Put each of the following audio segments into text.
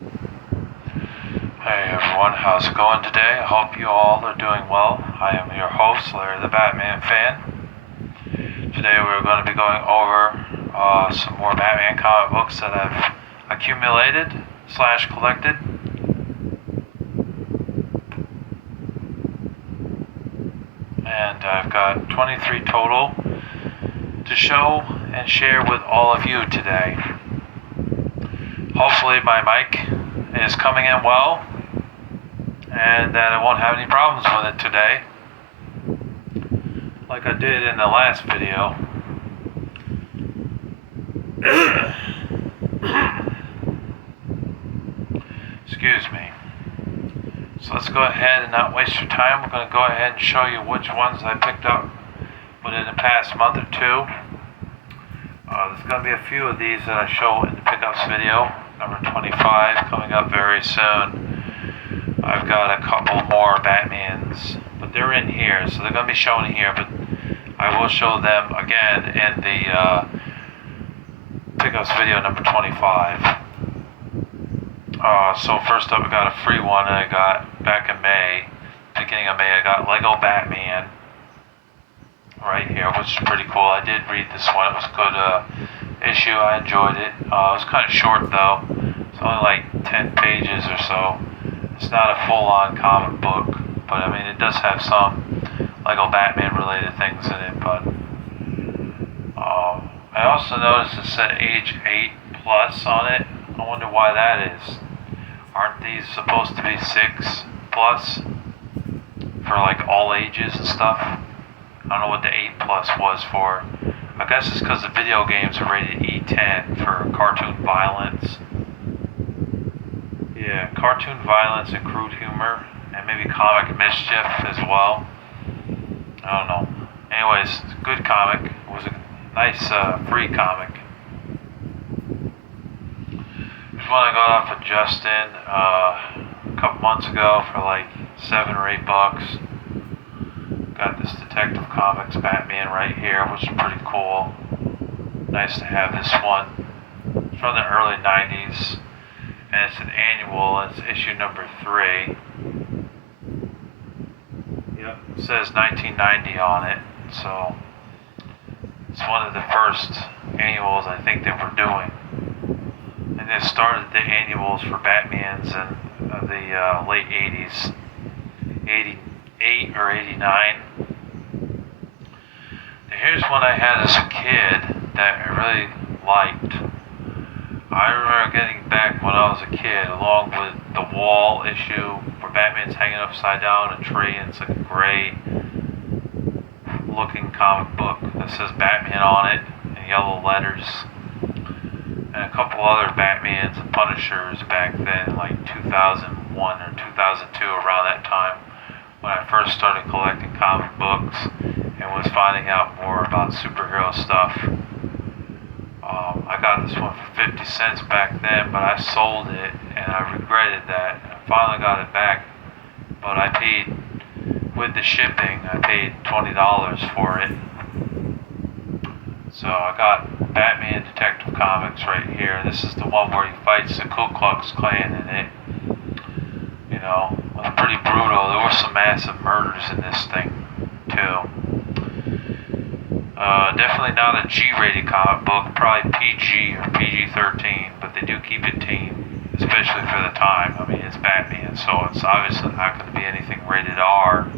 Hey everyone, how's it going today? I hope you all are doing well. I am your host, Larry the Batman Fan. Today we're going to be going over some more Batman comic books that I've accumulated / collected. And I've got 23 total to show and share with all of you today. Hopefully my mic is coming in well and that I won't have any problems with it today, like I did in the last video. Excuse me. So let's go ahead and not waste your time. We're going to go ahead and show you which ones I picked up within the past month or two. There's going to be a few of these that I show in the pickups video, number 25, coming up very soon. I've got a couple more Batmans, but they're in here, so they're going to be shown here, but I will show them again in the pickups video number 25. So first up, I got a free one that I got back in May, beginning of May. I got Lego Batman right here, which is pretty cool. I did read this one. It was a good issue. I enjoyed it. It was kind of short though. It's only like 10 pages or so. It's not a full-on comic book, but I mean it does have some Lego Batman related things in it. But I also noticed it said age 8 plus on it. I wonder why that is. Aren't these supposed to be 6 plus for like all ages and stuff? I don't know what the 8 plus was for. I guess it's because the video games are rated E10 for cartoon violence. Yeah, cartoon violence and crude humor, and maybe comic mischief as well. I don't know. Anyways, good comic. It was a nice free comic. There's one I got off of Justin a couple months ago for like $7 or $8. Got this Detective Comics Batman right here, which is pretty cool. Nice to have this one. It's from the early 90s, and it's an annual. It's issue number 3. Yep, it says 1990 on it, so it's one of the first annuals I think they were doing. And they started the annuals for Batmans in the late 80s, 88 or 89. Now here's one I had as a kid that I really liked. I remember getting back when I was a kid, along with the Wall issue where Batman's hanging upside down in a tree, and it's like a gray looking comic book that says Batman on it in yellow letters. And a couple other Batmans and Punishers back then, like 2001 or 2002, around that time, when I first started collecting comic books and was finding out more about superhero stuff. I got this one for 50 cents back then, but I sold it and I regretted that. I finally got it back, but I paid, with the shipping, I paid $20 for it. So I got Batman Detective Comics right here. This is the one where he fights the Ku Klux Klan in it. You know, it was pretty brutal. There were some massive murders in this thing, too. Definitely not a G-rated comic book, probably PG or PG-13, but they do keep it teen, especially for the time. I mean, it's Batman, so it's obviously not going to be anything rated R.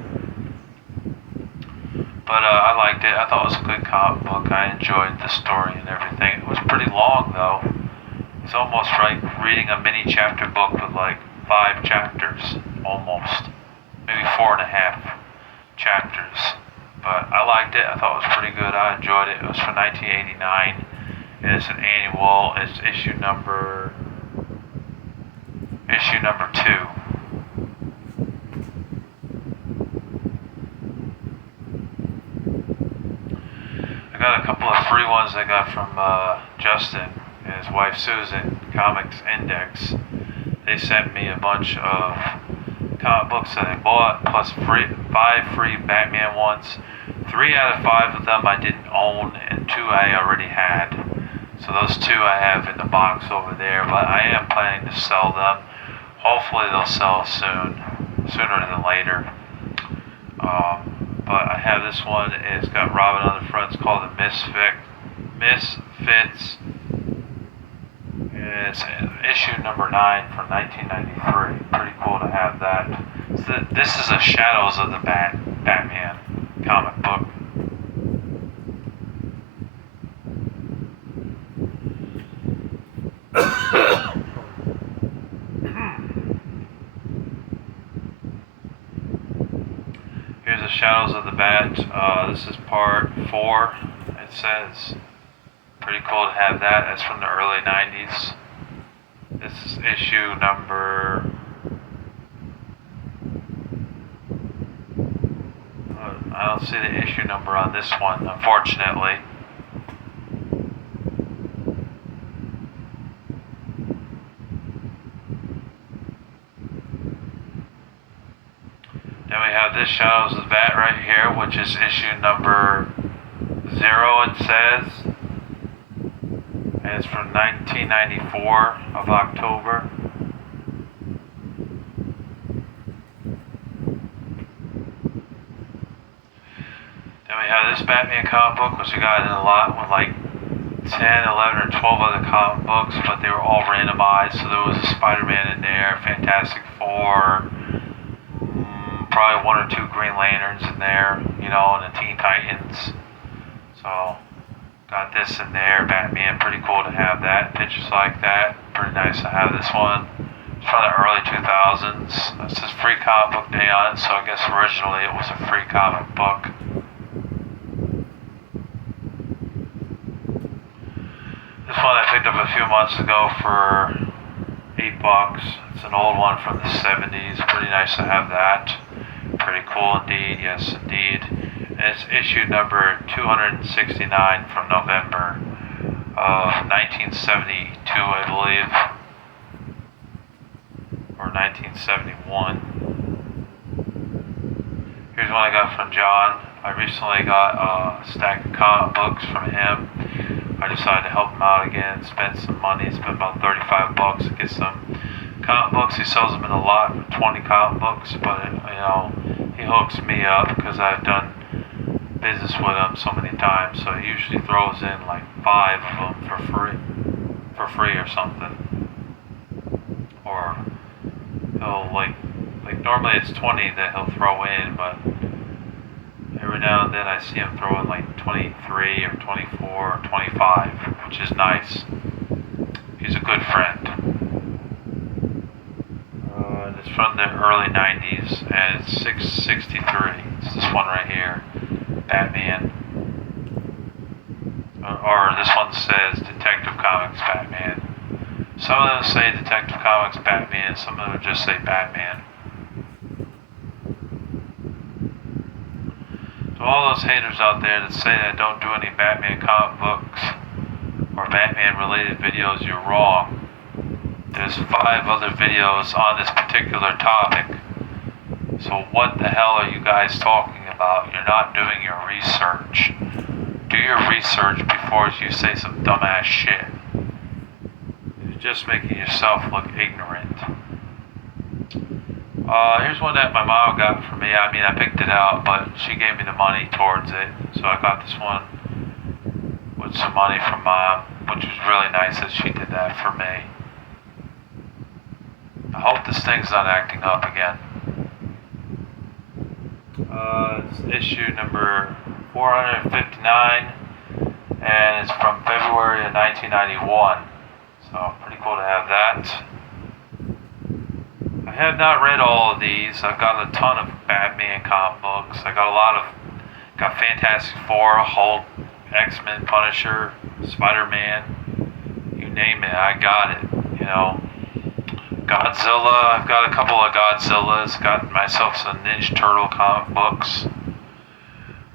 But I liked it. I thought it was a good comic book. I enjoyed the story and everything. It was pretty long, though. It's almost like reading a mini chapter book with like 5 chapters, almost. Maybe 4.5 chapters. But I liked it. I thought it was pretty good. I enjoyed it. It was from 1989. And it's an annual. It's issue number 2. I got a couple of free ones I got from Justin and his wife Susan, Comics Index. They sent me a bunch of comic books that I bought, plus 5 free Batman ones. 3 out of 5 of them I didn't own, and 2 I already had. So those two I have in the box over there, but I am planning to sell them. Hopefully they'll sell sooner than later. But I have this one. It's got Robin on the front. It's called the Misfits. It's issue number 9 from 1993. Pretty cool to have that. This is a Shadows of the Batman comic book. Here's the Shadows of the Bat. This is part 4. It says. Pretty cool to have that. That's from the early 90s. This is issue number. I don't see the issue number on this one, unfortunately. Then we have this Shadows of the Bat right here, which is issue number 0, it says. And it's from 1994 of October. Then we have this Batman comic book, which I got in a lot with like 10, 11, or 12 other comic books, but they were all randomized. So there was a Spider-Man in there, Fantastic Four, probably 1 or 2 Green Lanterns in there, and the Teen Titans. So, got this in there, Batman, pretty cool to have that. Pictures like that, pretty nice to have this one. It's from the early 2000s. It says free comic book day on it, so I guess originally it was a free comic book. This one I picked up a few months ago for $8. It's an old one from the 70s. Pretty nice to have that. Pretty cool indeed, yes indeed. And it's issue number 269 from November of 1972, I believe, or 1971. Here's one I got from John. I recently got a stack of comic books from him. I decided to help him out again, spend some money, spend about $35 to get some comic books. He sells them in a lot for 20 comic books, but he hooks me up because I've done business with him so many times. So he usually throws in like 5 of them for free or something. Or he'll like normally it's 20 that he'll throw in, but every now and then I see him throw in like 23 or 24 or 25, which is nice. He's a good friend. It's from the early 90s, and it's 663. It's this one right here, Batman. Or this one says Detective Comics Batman. Some of them say Detective Comics Batman, some of them just say Batman. So all those haters out there that say that I don't do any Batman comic books or Batman related videos, you're wrong. There's 5 other videos on this particular topic. So what the hell are you guys talking about? You're not doing your research. Do your research before you say some dumbass shit. You're just making yourself look ignorant. Here's one that my mom got for me. I mean, I picked it out, but she gave me the money towards it. So I got this one with some money from Mom, which was really nice that she did that for me. I hope this thing's not acting up again. It's issue number 459, and it's from February of 1991. So pretty cool to have that. I have not read all of these. I've got a ton of Batman comic books. I got Fantastic Four, Hulk, X-Men, Punisher, Spider-Man, you name it, I got it, Godzilla, I've got a couple of Godzillas, got myself some Ninja Turtle comic books,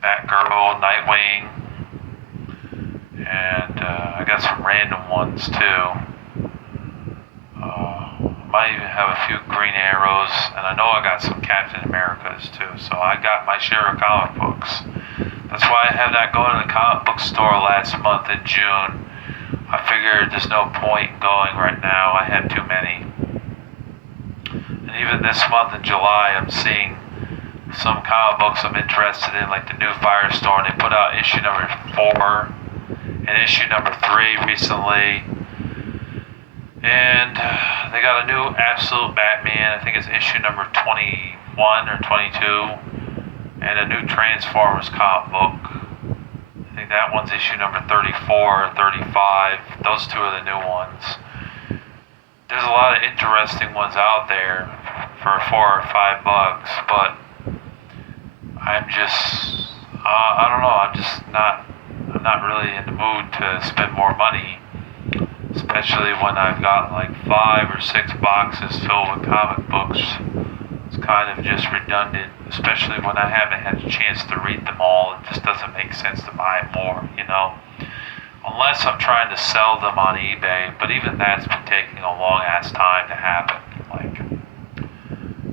Batgirl, Nightwing, and I got some random ones too. Might even have a few Green Arrows, and I know I got some Captain Americas too, so I got my share of comic books. That's why I have not gone to the comic book store last month in June. I figured there's no point in going right now. I have too many. And even this month in July, I'm seeing some comic books I'm interested in, like the new Firestorm. They put out issue number 4 and issue number 3 recently. And they got a new Absolute Batman. I think it's issue number 21 or 22. And a new Transformers comic book. I think that one's issue number 34 or 35. Those two are the new ones. There's a lot of interesting ones out there for $4 or $5, but I'm just, I don't know, I'm not really in the mood to spend more money, especially when I've got like 5 or 6 boxes filled with comic books. It's kind of just redundant, especially when I haven't had a chance to read them all. It just doesn't make sense to buy more, you know? Unless I'm trying to sell them on eBay, but even that's been taking a long ass time to happen. Like,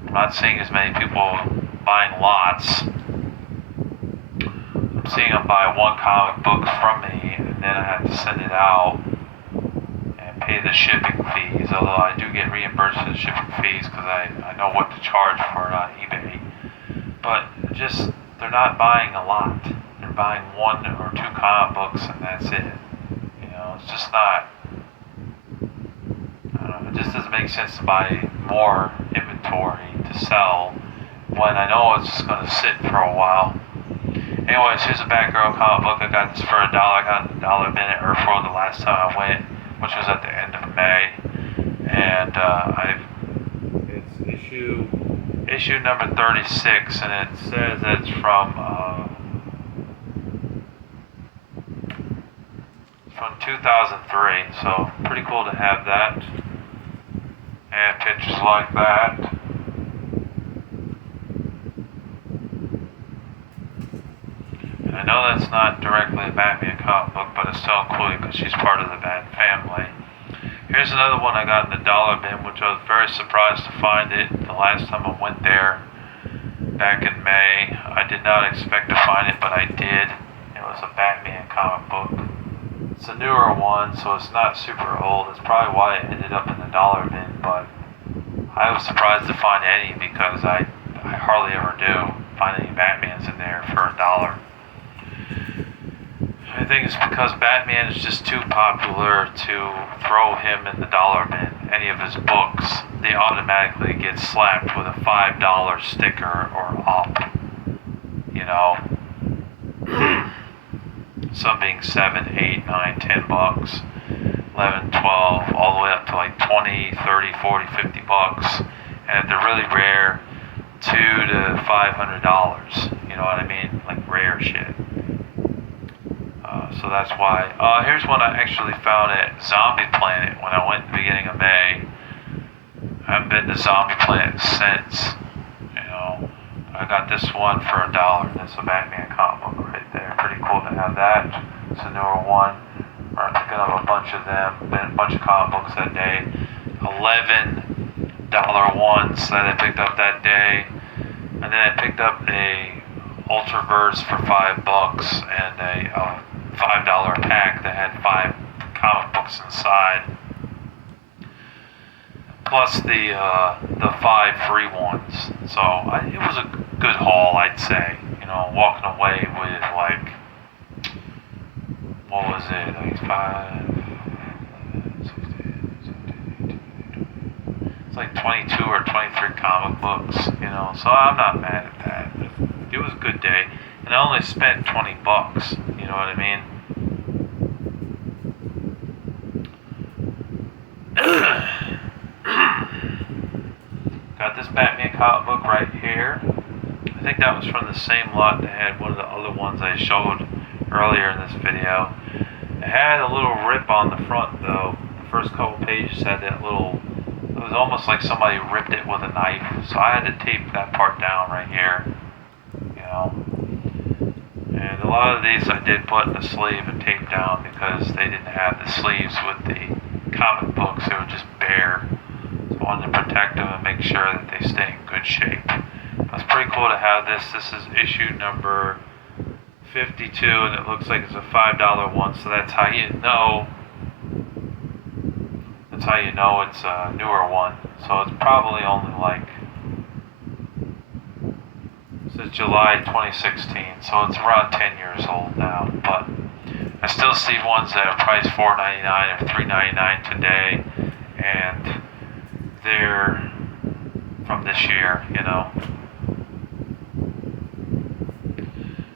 I'm not seeing as many people buying lots. I'm seeing them buy one comic book from me, and then I have to send it out and pay the shipping fees, although I do get reimbursed for the shipping fees because I know what to charge for it on eBay. But just, they're not buying a lot. They're buying 1 or 2 comic books and that's it. You know, it's just not, I don't know, it just doesn't make sense to buy more inventory to sell when I know it's just going to sit for a while. Anyways, here's a Batgirl comic book. I got this for $1. I got it $1 a minute or for the last time I went, which was at the end of May. And it's issue number 36, and it says it's from 2003, so pretty cool to have that, and pictures like that. And I know that's not directly a Batman comic book, but it's still included because she's part of the Bat family. Here's another one I got in the dollar bin, which I was very surprised to find it the last time I went there back in May. I did not expect to find it, but I did. It was a Batman comic book. It's a newer one, so it's not super old. It's probably why it ended up in the dollar bin, but I was surprised to find any because I hardly ever do find any Batmans in there for $1. I think it's because Batman is just too popular to throw him in the dollar bin. Any of his books, they automatically get slapped with a $5 sticker or up. You know? Some being 7, 8, 9, 10 bucks, 11, 12, all the way up to like 20, 30, 40, 50 bucks. And if they're really rare, $200 to $500. You know what I mean? Like rare shit. So that's why. Here's one I actually found at Zombie Planet when I went at the beginning of May. I haven't been to Zombie Planet since. You know, I got this one for $1. That's a Batman comic book right there. Pretty cool to have that. It's a newer one. I'm picking up a bunch of them. Been a bunch of comic books that day. $11 ones that I picked up that day. And then I picked up a Ultraverse for $5 and a $5 pack that had 5 comic books inside, plus the 5 free ones. So it was a good haul, I'd say. You know, walking away with like, what was it, like 5, 16, 17, 18, it's like 22 or 23 comic books, you know, so I'm not mad at that. It was a good day, and I only spent $20, you know what I mean? Got this Batman comic book right here. I think that was from the same lot that had one of the other ones I showed earlier in this video. It had a little rip on the front though. The first couple pages had that little, it was almost like somebody ripped it with a knife. So I had to tape that part down right here. You know. And a lot of these I did put in the sleeve and tape down because they didn't have the sleeves with the comic books. They were just bare. So I wanted to protect them and make sure that they stay in good shape. It's pretty cool to have this. This is issue number 52, and it looks like it's a $5 one, so that's how you know That's how you know it's a newer one. So it's probably only like, this is July 2016, so it's around 10 years old now. But I still see ones that are priced $4.99 or $3.99 today, and they're from this year, you know.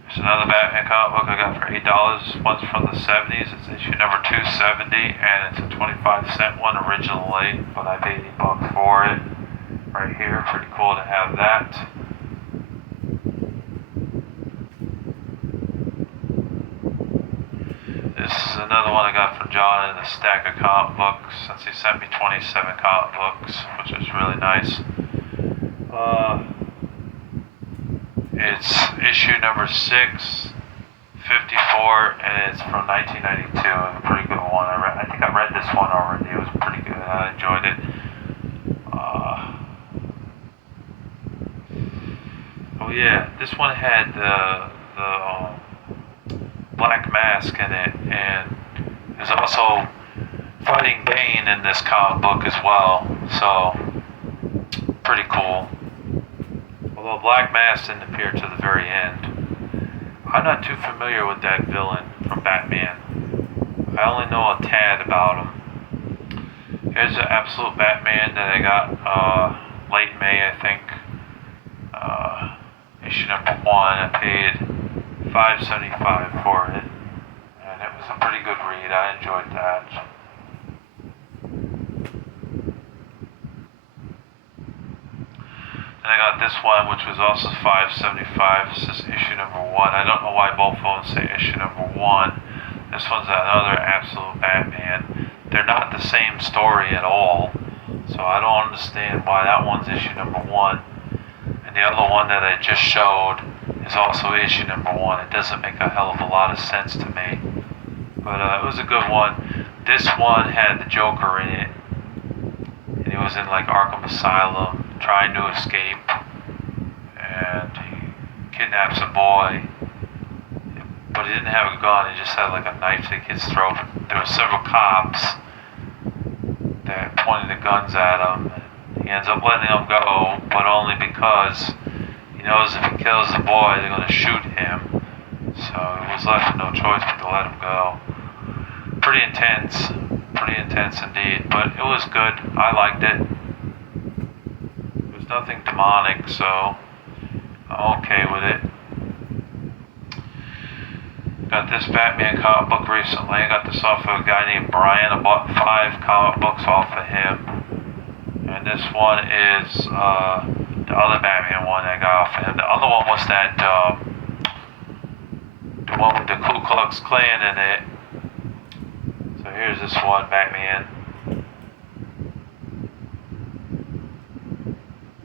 There's another Batman comic book I got for $8. One's from the 70s. It's issue number 270, and it's a 25-cent one originally, but I paid $8 for it. Right here, pretty cool to have that. This is another one I got from John in a stack of comic books, since he sent me 27 comic books, which is really nice. It's issue number 654, and it's from 1992. It's a pretty good one. I think I read this one already. It was pretty good. I enjoyed it. Oh yeah, this one had the Black Mask in it, and there's also fighting Bane in this comic book as well. So pretty cool. Although Black Mask didn't appear to the very end. I'm not too familiar with that villain from Batman. I only know a tad about him. Here's the Absolute Batman that I got late May, I think. Issue number 1. I paid $5.75 for it, and it was a pretty good read. I enjoyed that. And I got this one, which was also $5.75. This is issue number 1. I don't know why both of them say issue number 1. This one's another Absolute Batman. They're not the same story at all, so I don't understand why that one's issue number 1. And the other one that I just showed is also issue number 1. It doesn't make a hell of a lot of sense to me. But it was a good one. This one had the Joker in it. And he was in like Arkham Asylum trying to escape. And he kidnaps a boy. But he didn't have a gun, he just had like a knife to his throat. There were several cops that pointed the guns at him. He ends up letting them go, but only because he knows if he kills the boy, they're going to shoot him. So he was left with no choice but to let him go. Pretty intense indeed, but it was good. I liked it. It was nothing demonic, so I'm okay with it. Got this Batman comic book recently. I got this off of a guy named Brian. I bought 5 comic books off of him. And this one is the other Batman one I got off of him. The other one was that, the one with the Ku Klux Klan in it. So here's this one, Batman.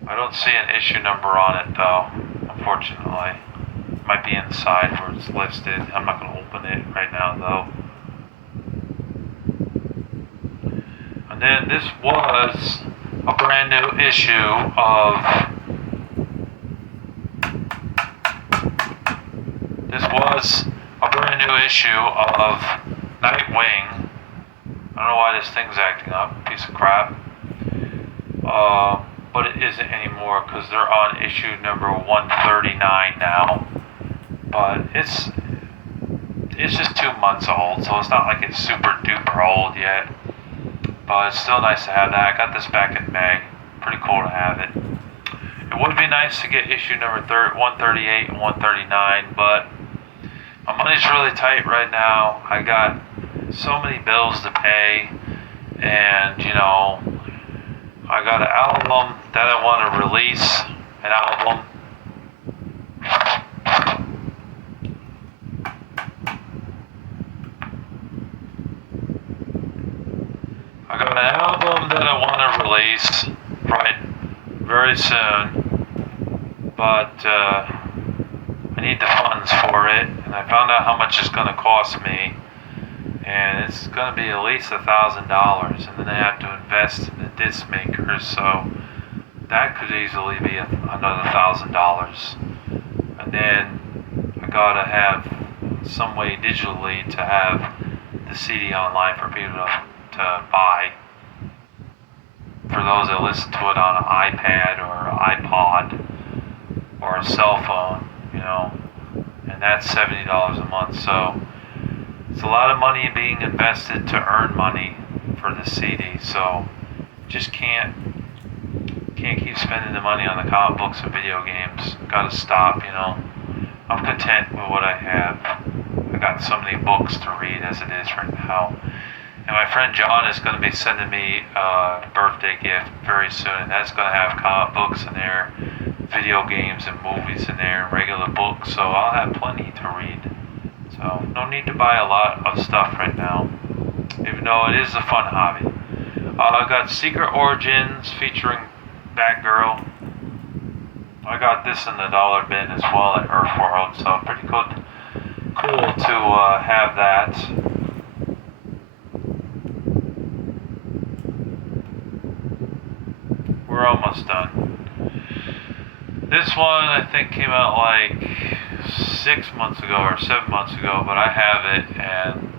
I don't see an issue number on it though, unfortunately. Might be inside where it's listed. I'm not going to open it right now though. And then this was a brand new issue of Nightwing. I don't know why this thing's acting up, piece of crap. But it isn't anymore because they're on issue number 139 now. But it's just 2 months old, so it's not like it's super duper old yet. But it's still nice to have that. I got this back in May. Pretty cool to have it. It would be nice to get issue number 138 and 139, but my money's really tight right now. I got so many bills to pay, and you know, I got an album that I want to release. An album. I got an album that I want to release very soon, but I need the funds for it, and I found out how much it's going to cost me, and it's going to be at least $1,000, and then I have to invest in the disc makers, so that could easily be another $1,000, and then I got to have some way digitally to have the CD online for people to buy. for those that listen to it on an iPad or an iPod or a cell phone, and that's $70 a month. So it's a lot of money being invested to earn money for the CD. So just can't keep spending the money on the comic books and video games. Gotta stop, I'm content with what I have. I got so many books to read as it is right now. And my friend John is going to be sending me a birthday gift very soon, and that's going to have comic books in there, video games and movies in there, and regular books, so I'll have plenty to read. So no need to buy a lot of stuff right now, even though it is a fun hobby. I got Secret Origins featuring Batgirl. I got this in the dollar bin as well at Earthworld, so pretty cool to have that. We're almost done. This one I think came out like 6 months ago or 7 months ago, but I have it, and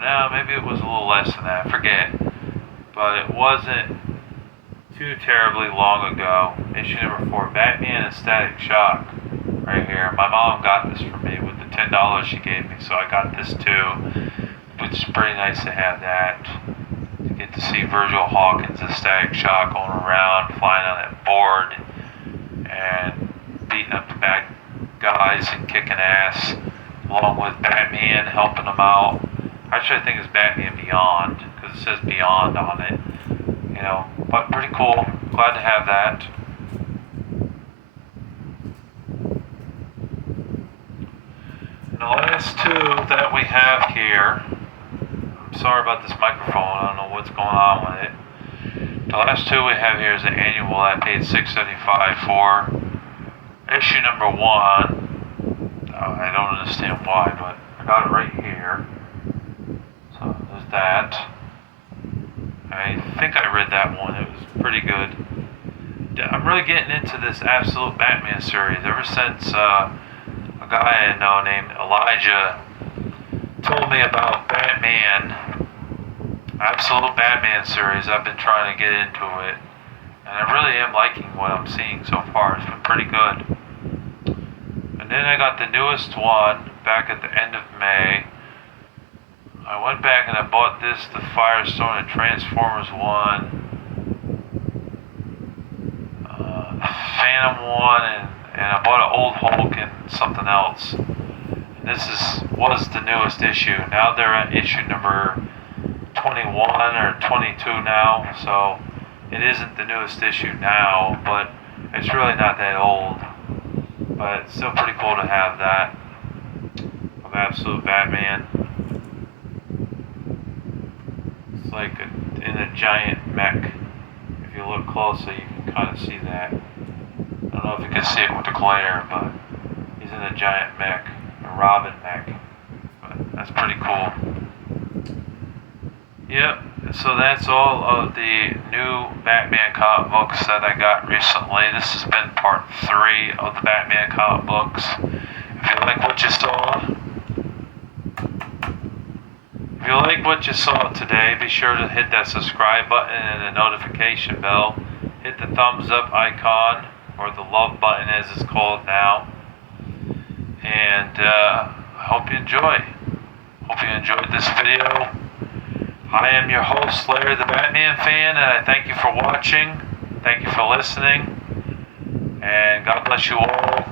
no, maybe it was a little less than that, I forget. But it wasn't too terribly long ago. Issue number 4, Batman and Static Shock, right here. My mom got this for me with the $10 she gave me, so I got this too, which is pretty nice to have that. To get to see Virgil Hawkins and Static Shock going around, flying on that board, and beating up the bad guys and kicking ass, along with Batman helping them out. Actually, I think it's Batman Beyond, because it says Beyond on it. But pretty cool. Glad to have that. And the last two that we have here, I'm sorry about this microphone, I don't know what's going on with it. The last two we have here is the annual I paid $6.75 for. Issue number 1. I don't understand why, but I got it right here. So there's that. I think I read that one. It was pretty good. I'm really getting into this Absolute Batman series ever since a guy I know named Elijah told me about Batman, Absolute Batman series. I've been trying to get into it, and I really am liking what I'm seeing so far. It's been pretty good. And then I got the newest one back at the end of May. I went back and I bought this, the Firestorm and Transformers one, Phantom one, and I bought an Old Hulk and something else. And this was the newest issue. Now they're at issue number 21 or 22 now, so it isn't the newest issue now, but it's really not that old. But it's still pretty cool to have that of Absolute Batman. It's like in a giant mech. If you look closely, you can kind of see that. I don't know if you can see it with the glare, but he's in a giant mech, a Robin mech. But that's pretty cool. Yep, so that's all of the new Batman comic books that I got recently. This has been part 3 of the Batman comic books. If you like what you saw today, be sure to hit that subscribe button and the notification bell. Hit the thumbs up icon, or the love button as it's called now. And I hope you enjoy. Hope you enjoyed this video. I am your host, Larry the Batman Fan, and I thank you for watching. Thank you for listening. And God bless you all.